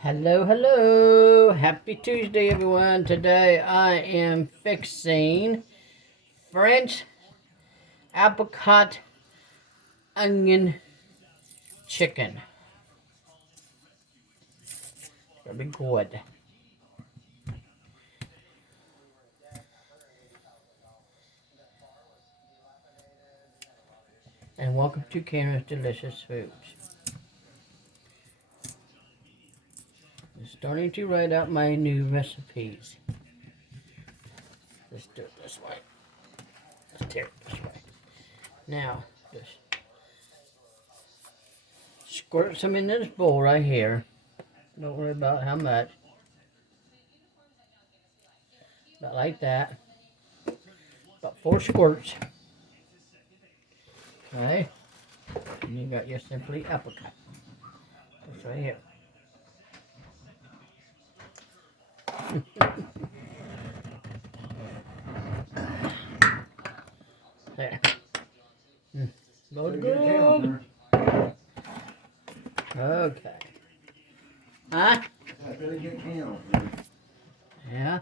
Hello, hello. Happy Tuesday, everyone. Today I am fixing French apricot onion chicken. It's gonna be good. And welcome to Karen's Delicious Foods. I'm starting to write out my new recipes. Let's do it this way. Let's tear it this way. Now, just squirt some in this bowl right here. Don't worry about how much. About like that. About 4 squirts. Okay. And you got your simply apricot. That's right here. There. Load good. Okay. Huh? That's really good count. Yeah.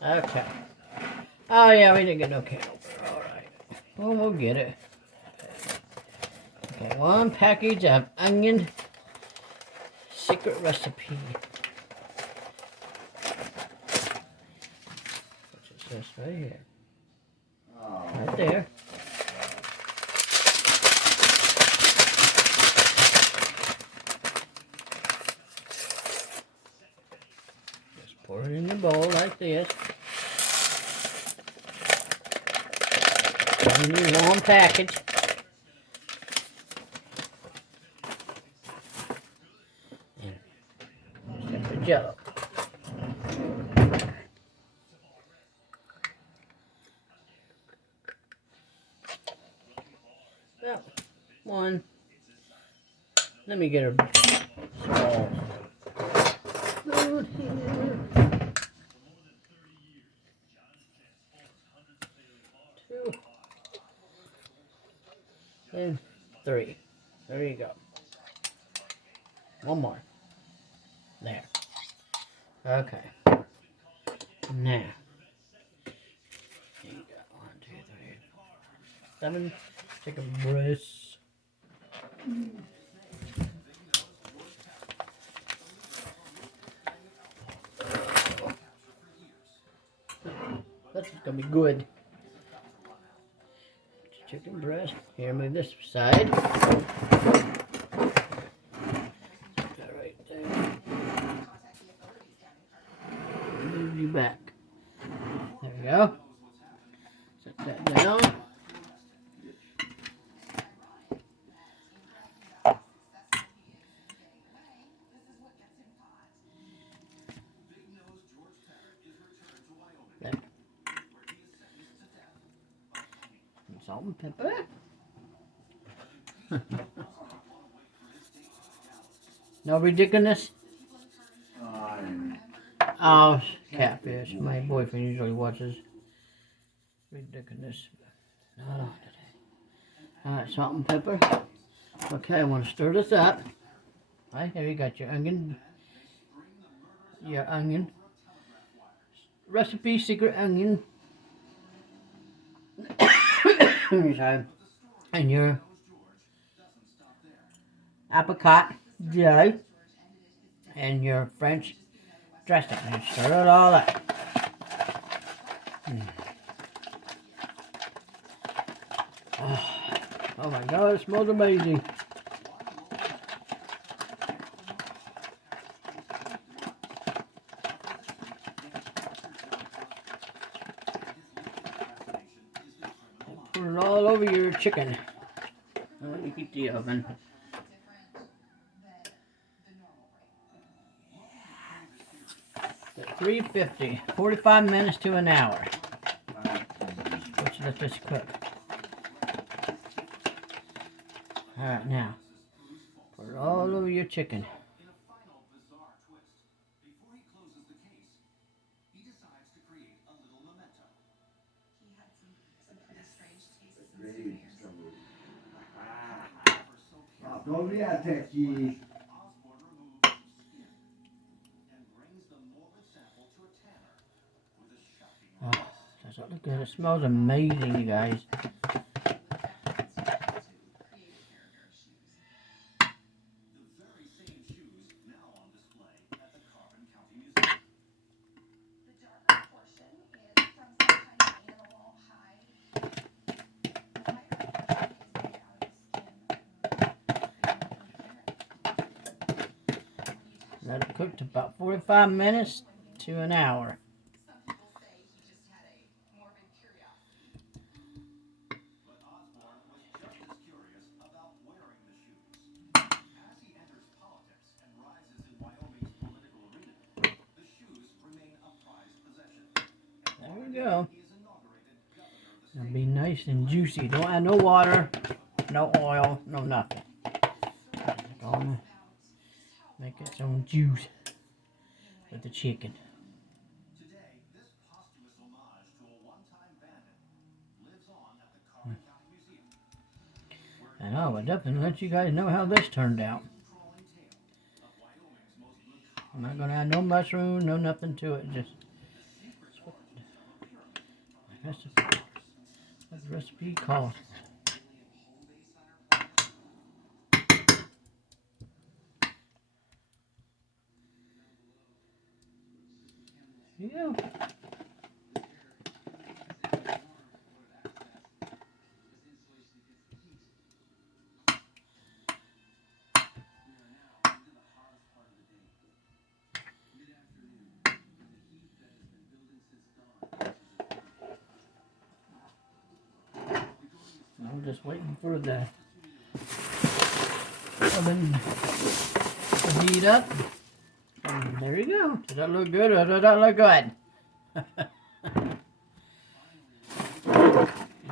Okay. Oh yeah, we didn't get no candle. Alright. Well, we'll get it. Okay, 1 package of onion secret recipe. Which is this right here. Oh. Right there. Just pour it in the bowl like this. And you one package. And set the jello. Well, 1. Let me get a small spoon here. 2 and 3. There you go. 1 more. There. Okay. Now. You got 1, 2, 3, 4, 7 chicken breasts. This is gonna be good. Chicken breast. Here, move this side. Set that right there. Move you back. There we go. Set that down. There. Some salt and pepper. No ridiculous. Oh, catfish. My boyfriend usually watches ridiculous. Not on today. Alright, salt and pepper. Okay, I want to stir this up. Right here you got your onion. Your onion. Recipe secret onion. Sorry. And your apricot jelly. And your French dressing. And stir it all up. Oh my God, it smells amazing. Put it all over your chicken. Let me heat the oven. At 350, 45 minutes to an hour. Let's let this cook. Alright, now, put it all over your chicken. Don't be attack you. Does it look good? It smells amazing, you guys. Let it cook to about 45 minutes to an hour. There we go. It'll be nice and juicy. Don't add no water, no oil, no nothing. It's gonna make its own juice with the chicken. And I will definitely let you guys know how this turned out. I'm not going to add no mushrooms, no nothing to it. Just what the recipe calls. Here you go. I'm just waiting for the oven to heat up. And there you go. Does that look good or does that look good?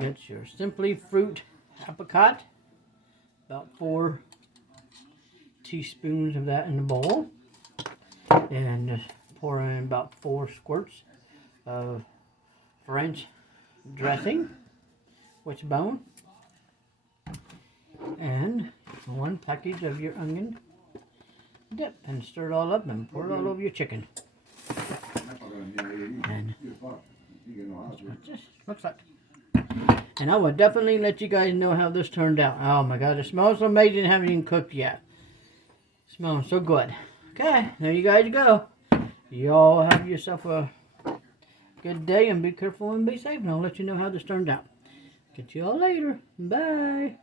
Get your Simply Fruit apricot. About 4 teaspoons of that in the bowl. And just pour in about 4 squirts of French dressing, wishbone, and 1 package of your onion dip, and stir it all up and pour it all over your chicken. And that's what this looks like. And I will definitely let you guys know how this turned out. Oh my God, it smells so amazing. Haven't even cooked yet. It smells so good. Okay, there you guys go. You all have yourself a good day and be careful and be safe. And I'll let you know how this turned out. Catch you all later. Bye.